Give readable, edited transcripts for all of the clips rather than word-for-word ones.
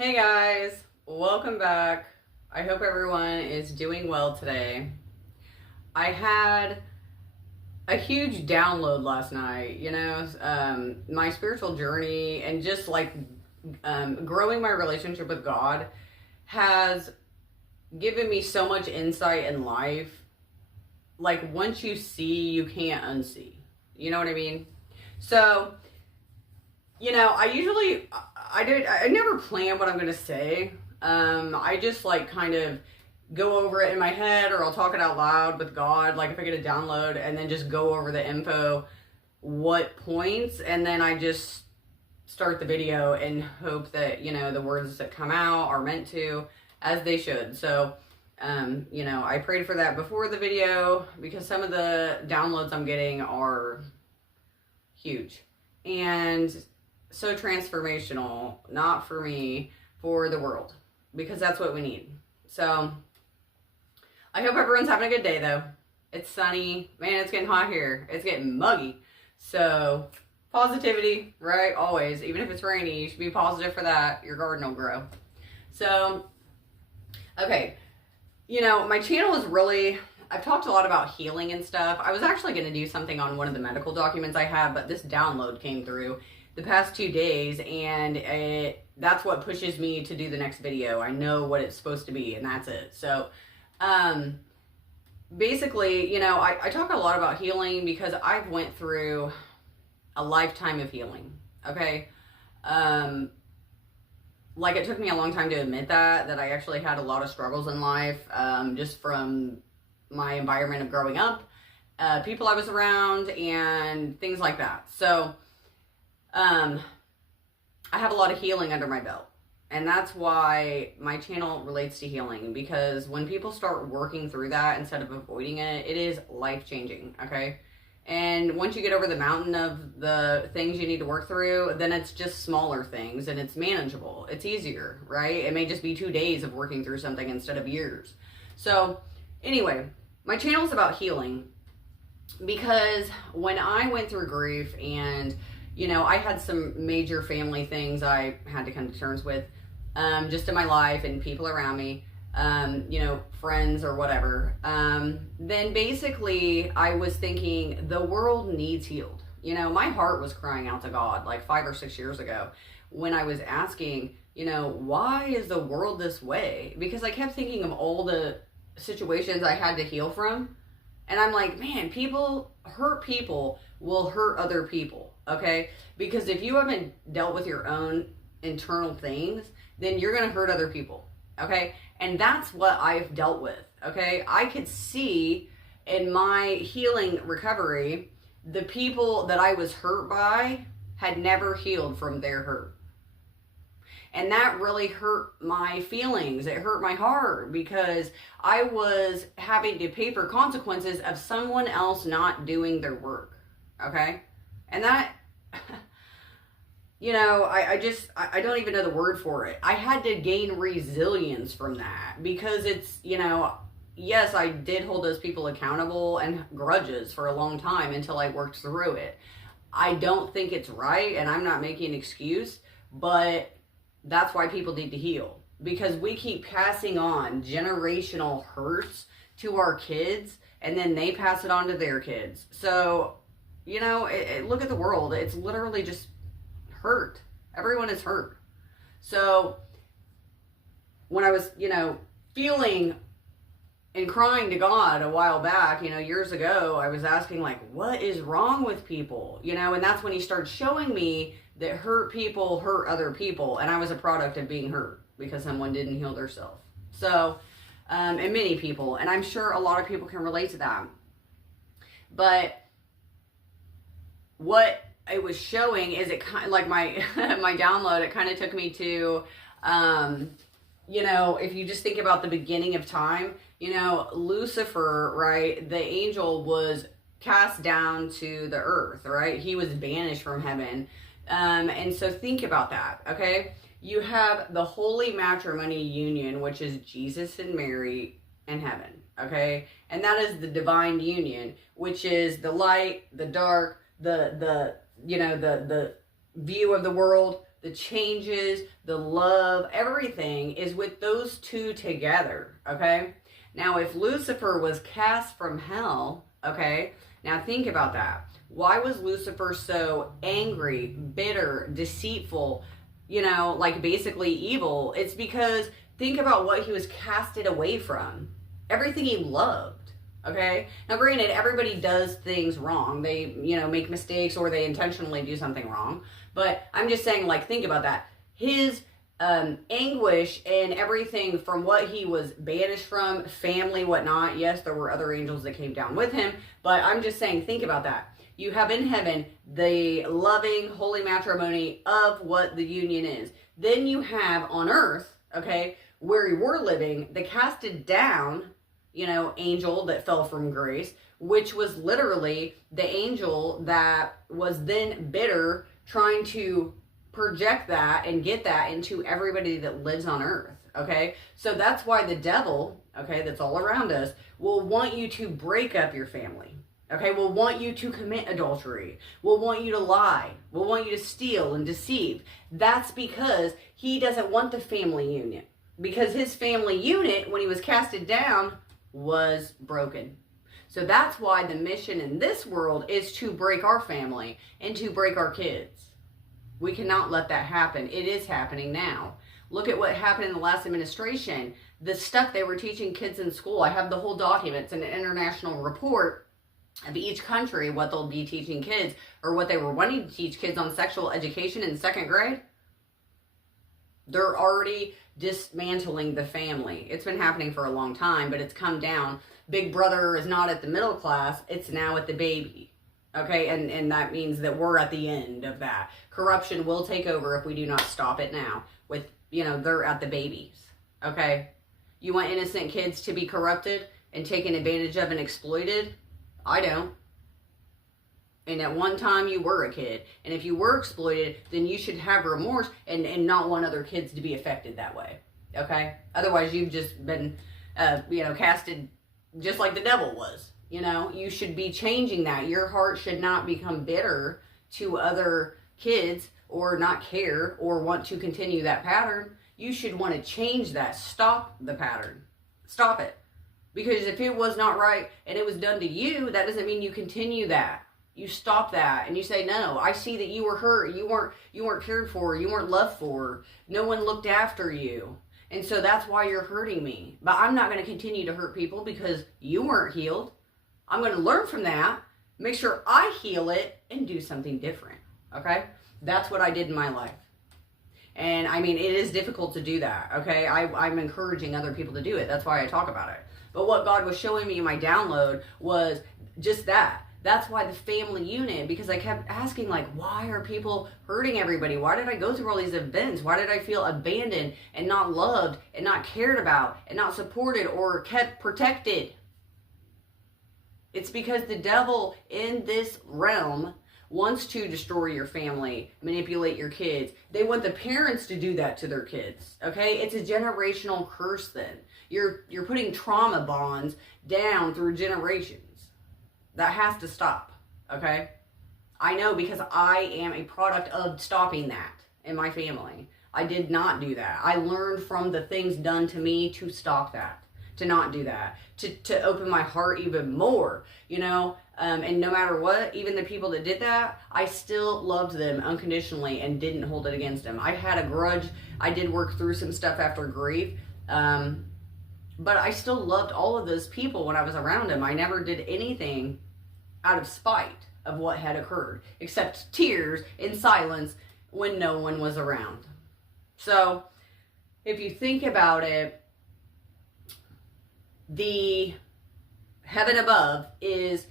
Hey guys, welcome back. I hope everyone is doing well today. I had a huge download last night, my spiritual journey and just growing my relationship with God has given me so much insight in life. Like, once you see, you can't unsee. You know what I mean? So, I never plan what I'm gonna say. I just kind of go over it in my head, or I'll talk it out loud with God. Like, if I get a download, and then just go over the info, what points, and then I just start the video and hope that the words that come out are meant to, as they should. So, I prayed for that before the video because some of the downloads I'm getting are huge and so transformational, not for me, for the world, because that's what we need. So I hope everyone's having a good day though. It's sunny, man. It's getting hot here. It's getting muggy. So positivity, right? Always. Even if it's rainy, you should be positive for that. Your garden will grow. So, okay. My channel is really, I've talked a lot about healing and stuff. I was actually going to do something on one of the medical documents I have, but this download came through the past 2 days, and that's what pushes me to do the next video. I know what it's supposed to be, and that's it. So, basically, I talk a lot about healing because I've went through a lifetime of healing, okay? It took me a long time to admit that I actually had a lot of struggles in life, just from my environment of growing up, people I was around, and things like that. So, I have a lot of healing under my belt, and that's why my channel relates to healing, because when people start working through that instead of avoiding it, it is life-changing, okay? And once you get over the mountain of the things you need to work through, then it's just smaller things, and it's manageable. It's easier, right? It may just be 2 days of working through something instead of years. So anyway, my channel is about healing, because when I went through grief, and I had some major family things I had to come to terms with, just in my life and people around me, friends or whatever. Then basically I was thinking the world needs healed. My heart was crying out to God like 5 or 6 years ago when I was asking, why is the world this way? Because I kept thinking of all the situations I had to heal from. And I'm like, man, people will hurt other people, okay? Because if you haven't dealt with your own internal things, then you're going to hurt other people, okay? And that's what I've dealt with, okay? I could see in my healing recovery, the people that I was hurt by had never healed from their hurt. And that really hurt my feelings. It hurt my heart, because I was having to pay for consequences of someone else not doing their work. Okay? And that, I don't even know the word for it. I had to gain resilience from that, because it's, yes, I did hold those people accountable and grudges for a long time until I worked through it. I don't think it's right, and I'm not making an excuse, but that's why people need to heal, because we keep passing on generational hurts to our kids, and then they pass it on to their kids. So, look at the world. It's literally just hurt. Everyone is hurt. So when I was, feeling and crying to God a while back, years ago, I was asking, what is wrong with people? And that's when he started showing me that hurt people hurt other people. And I was a product of being hurt because someone didn't heal themselves. So, and many people, and I'm sure a lot of people can relate to that. But what it was showing is, it kind of like my download, it kind of took me to, if you just think about the beginning of time, Lucifer, right, the angel, was cast down to the earth, right? He was banished from heaven. And so think about that, okay? You have the holy matrimony union, which is Jesus and Mary in heaven, okay? And that is the divine union, which is the light, the dark, the view of the world, the changes, the love, everything is with those two together, okay? Now, if Lucifer was cast from hell, okay, now think about that. Why was Lucifer so angry, bitter, deceitful, like basically evil? It's because think about what he was casted away from. Everything he loved, okay? Now, granted, everybody does things wrong. They, make mistakes or they intentionally do something wrong. But I'm just saying, like, think about that. His anguish and everything from what he was banished from, family, whatnot. Yes, there were other angels that came down with him. But I'm just saying, think about that. You have in heaven the loving, holy matrimony of what the union is. Then you have on earth, okay, where we're living, the casted down, angel that fell from grace, which was literally the angel that was then bitter, trying to project that and get that into everybody that lives on earth, okay? So that's why the devil, okay, that's all around us, will want you to break up your family, okay? Will want you to commit adultery, will want you to lie, will want you to steal and deceive. That's because he doesn't want the family unit, because his family unit, when he was casted down, was broken. So that's why the mission in this world is to break our family and to break our kids. We cannot let that happen. It is happening now. Look at what happened in the last administration. The stuff they were teaching kids in school. I have the whole document. It's an international report of each country, what they'll be teaching kids, or what they were wanting to teach kids on sexual education in 2nd grade. They're already dismantling the family. It's been happening for a long time, but it's come down. Big brother is not at the middle class. It's now at the baby. Okay, and that means that we're at the end of that. Corruption will take over if we do not stop it now. With, they're at the babies. Okay? You want innocent kids to be corrupted and taken advantage of and exploited? I don't. And at one time you were a kid. And if you were exploited, then you should have remorse and not want other kids to be affected that way. Okay? Otherwise you've just been, casted just like the devil was. You should be changing that. Your heart should not become bitter to other kids or not care or want to continue that pattern. You should want to change that. Stop the pattern. Stop it. Because if it was not right and it was done to you, that doesn't mean you continue that. You stop that and you say, no, I see that you were hurt. You weren't cared for. You weren't loved for. No one looked after you. And so that's why you're hurting me. But I'm not going to continue to hurt people because you weren't healed. I'm going to learn from that, make sure I heal it, and do something different, okay? That's what I did in my life. And, it is difficult to do that, okay? I'm encouraging other people to do it. That's why I talk about it. But what God was showing me in my download was just that. That's why the family unit, because I kept asking, why are people hurting everybody? Why did I go through all these events? Why did I feel abandoned and not loved and not cared about and not supported or kept protected? It's because the devil in this realm wants to destroy your family, manipulate your kids. They want the parents to do that to their kids, okay? It's a generational curse then. You're putting trauma bonds down through generations. That has to stop, okay? I know because I am a product of stopping that in my family. I did not do that. I learned from the things done to me to stop that. To not do that, to open my heart even more, and no matter what, even the people that did that, I still loved them unconditionally and didn't hold it against them. I had a grudge. I did work through some stuff after grief, but I still loved all of those people when I was around them. I never did anything out of spite of what had occurred, except tears in silence when no one was around. So, if you think about it, the heaven above is,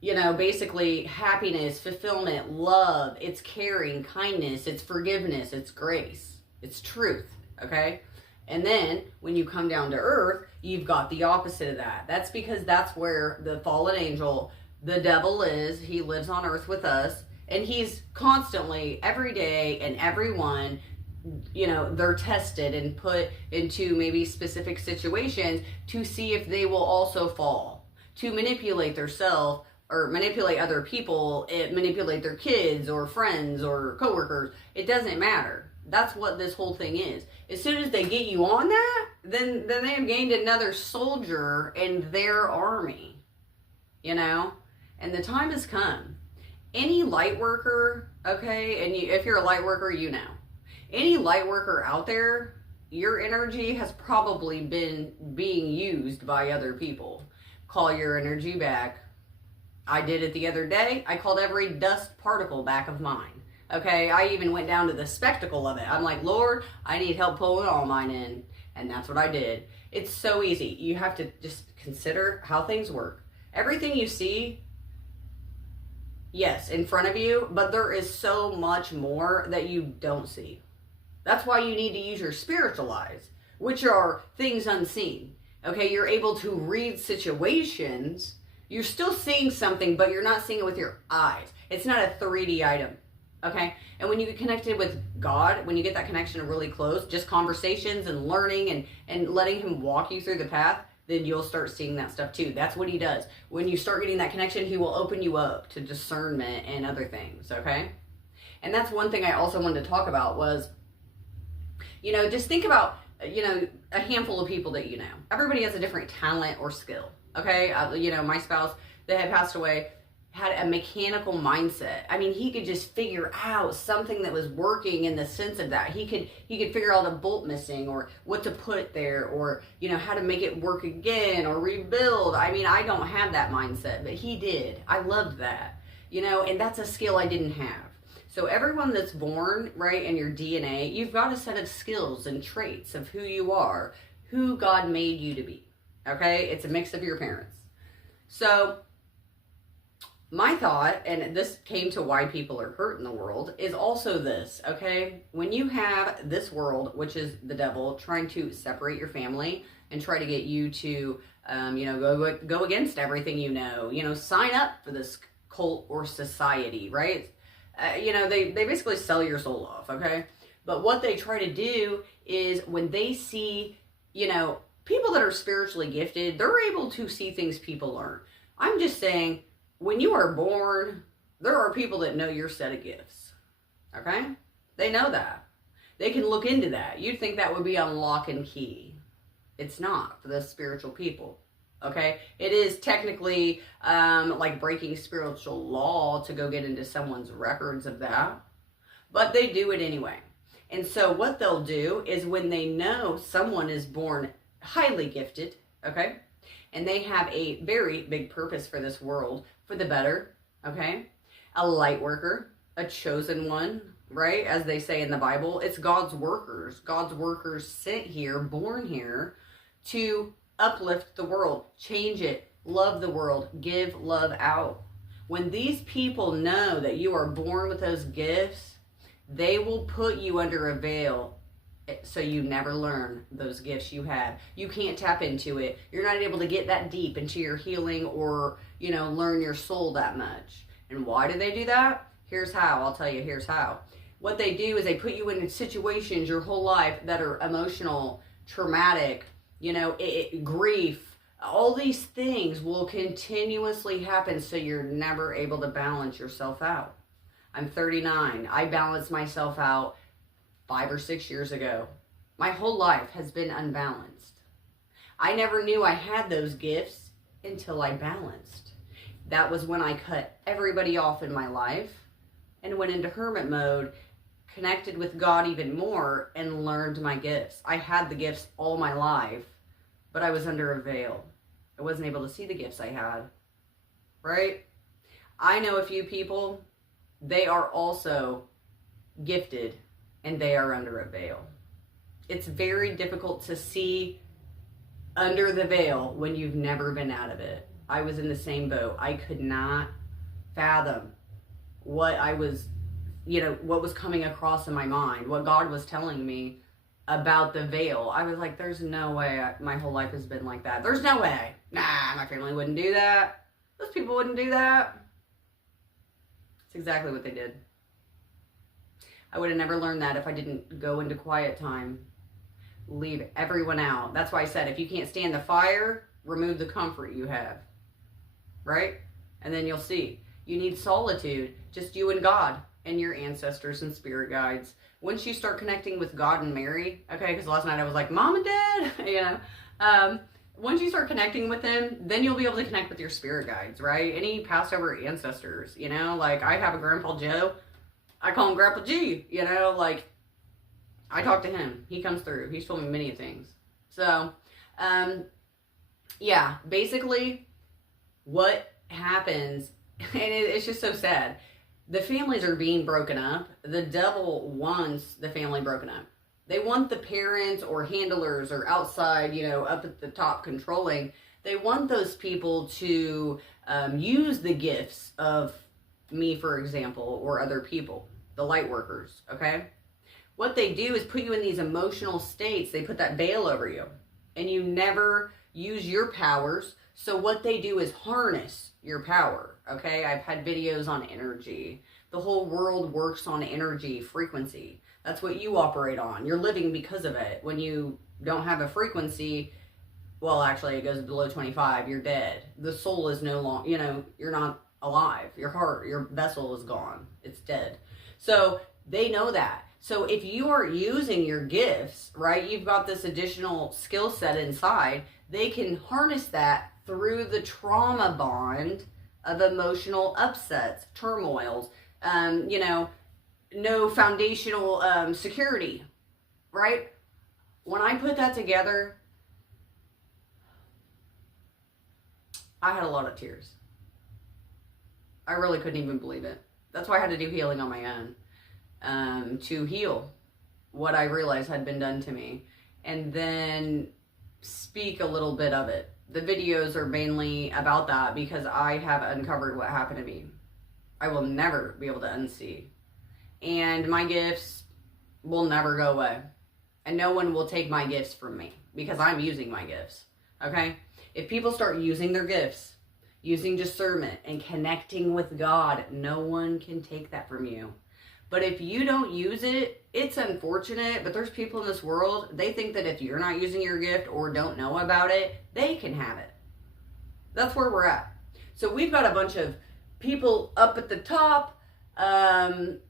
basically happiness, fulfillment, love, it's caring, kindness, it's forgiveness, it's grace, it's truth, okay? And then when you come down to earth, you've got the opposite of that. That's because that's where the fallen angel, the devil is. He lives on earth with us, and he's constantly, every day, and everyone, they're tested and put into maybe specific situations to see if they will also fall, to manipulate themselves or manipulate other people, manipulate their kids or friends or coworkers. It doesn't matter. That's what this whole thing is. As soon as they get you on that, then they have gained another soldier in their army, you know? And the time has come. Any light worker, okay, and if you're a light worker, you know. Any light worker out there, your energy has probably been being used by other people. Call your energy back. I did it the other day. I called every dust particle back of mine. Okay, I even went down to the spectacle of it. I'm like, Lord, I need help pulling all mine in. And that's what I did. It's so easy. You have to just consider how things work. Everything you see, yes, in front of you, but there is so much more that you don't see. That's why you need to use your spiritual eyes, which are things unseen. Okay, you're able to read situations. You're still seeing something, but you're not seeing it with your eyes. It's not a 3D item. Okay, and when you get connected with God, when you get that connection really close, just conversations and learning and letting him walk you through the path, then you'll start seeing that stuff too. That's what he does. When you start getting that connection, he will open you up to discernment and other things, okay? And that's one thing I also wanted to talk about was, you know, just think about, you know, a handful of people that you know. Everybody has a different talent or skill, okay? You know, my spouse that had passed away had a mechanical mindset. I mean, he could just figure out something that was working in the sense of that. He could figure out a bolt missing or what to put there or, you know, how to make it work again or rebuild. I mean, I don't have that mindset, but he did. I loved that, you know, and that's a skill I didn't have. So everyone that's born, right, in your DNA, you've got a set of skills and traits of who you are, who God made you to be, okay? It's a mix of your parents. So my thought, and this came to why people are hurt in the world, is also this, okay? When you have this world, which is the devil, trying to separate your family and try to get you to, you know, go against everything you know, sign up for this cult or society, right? You know, they basically sell your soul off, okay? But what they try to do is when they see, you know, people that are spiritually gifted, they're able to see things people aren't. I'm just saying, when you are born, there are people that know your set of gifts, okay? They know that. They can look into that. You'd think that would be on lock and key. It's not for the spiritual people, okay? It is technically like breaking spiritual law to go get into someone's records of that, but they do it anyway. And so what they'll do is when they know someone is born highly gifted, okay, and they have a very big purpose for this world, for the better, okay? A light worker, a chosen one, right? As they say in the Bible, it's God's workers sent here, born here to uplift the world, change it, love the world, give love out. When these people know that you are born with those gifts, they will put you under a veil so you never learn those gifts you have. You can't tap into it. You're not able to get that deep into your healing or, you know, learn your soul that much. And why do they do that? Here's how. I'll tell you, here's how. What they do is they put you in situations your whole life that are emotional, traumatic, you know, grief. All these things will continuously happen so you're never able to balance yourself out. I'm 39. I balanced myself out 5 or 6 years ago. My whole life has been unbalanced. I never knew I had those gifts until I balanced. That was when I cut everybody off in my life and went into hermit mode, connected with God even more, and learned my gifts. I had the gifts all my life, but I was under a veil. I wasn't able to see the gifts I had, right? I know a few people, they are also gifted, and they are under a veil. It's very difficult to see under the veil when you've never been out of it. I was in the same boat. I could not fathom what I was, you know, what was coming across in my mind, what God was telling me about the veil. I was like, there's no way my whole life has been like that. There's no way. Nah, my family wouldn't do that. Those people wouldn't do that. It's exactly what they did. I would have never learned that if I didn't go into quiet time. Leave everyone out. That's why I said, if you can't stand the fire, remove the comfort you have. Right? And then you'll see. You need solitude, just you and God and your ancestors and spirit guides. Once you start connecting with God and Mary, okay, because last night I was like, Mom and Dad, you know. Once you start connecting with them, then you'll be able to connect with your spirit guides, right? Any passed over ancestors, you know, like I have a Grandpa Joe. I call him Grandpa G, you know, like I talk to him. He comes through. He's told me many things. So, yeah, basically what happens, and it's just so sad. The families are being broken up. The devil wants the family broken up. They want the parents or handlers or outside, you know, up at the top controlling. They want those people to use the gifts of me, for example, or other people, the light workers, okay? What they do is put you in these emotional states. They put that veil over you, and you never use your powers. So what they do is harness your power, okay? I've had videos on energy. The whole world works on energy, frequency. That's what you operate on. You're living because of it. When you don't have a frequency, well, actually, it goes below 25, you're dead. The soul is no longer, you know, you're not alive. Your heart, your vessel is gone. It's dead. So they know that. So if you are using your gifts, right, you've got this additional skill set inside, they can harness that through the trauma bond of emotional upsets, turmoils, you know, no foundational security, right? When I put that together, I had a lot of tears. I really couldn't even believe it. That's why I had to do healing on my own, to heal what I realized had been done to me, and then speak a little bit of it. The videos are mainly about that because I have uncovered what happened to me. I will never be able to unsee. And my gifts will never go away. And no one will take my gifts from me because I'm using my gifts, okay? If people start using their gifts, using discernment and connecting with God, no one can take that from you. But if you don't use it, it's unfortunate, but there's people in this world, they think that if you're not using your gift or don't know about it, they can have it. That's where we're at. So we've got a bunch of people up at the top,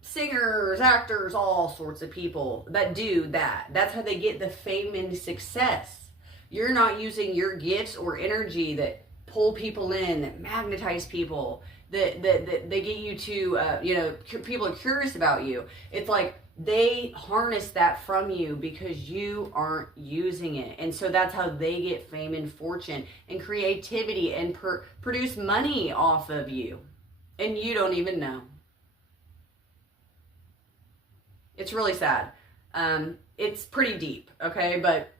singers, actors, all sorts of people that do that. That's how they get the fame and success. You're not using your gifts or energy that pull people in, that magnetize people, that they get you to, you know, people are curious about you. It's like they harness that from you because you aren't using it. And so that's how they get fame and fortune and creativity and produce money off of you. And you don't even know. It's really sad. It's pretty deep, okay? But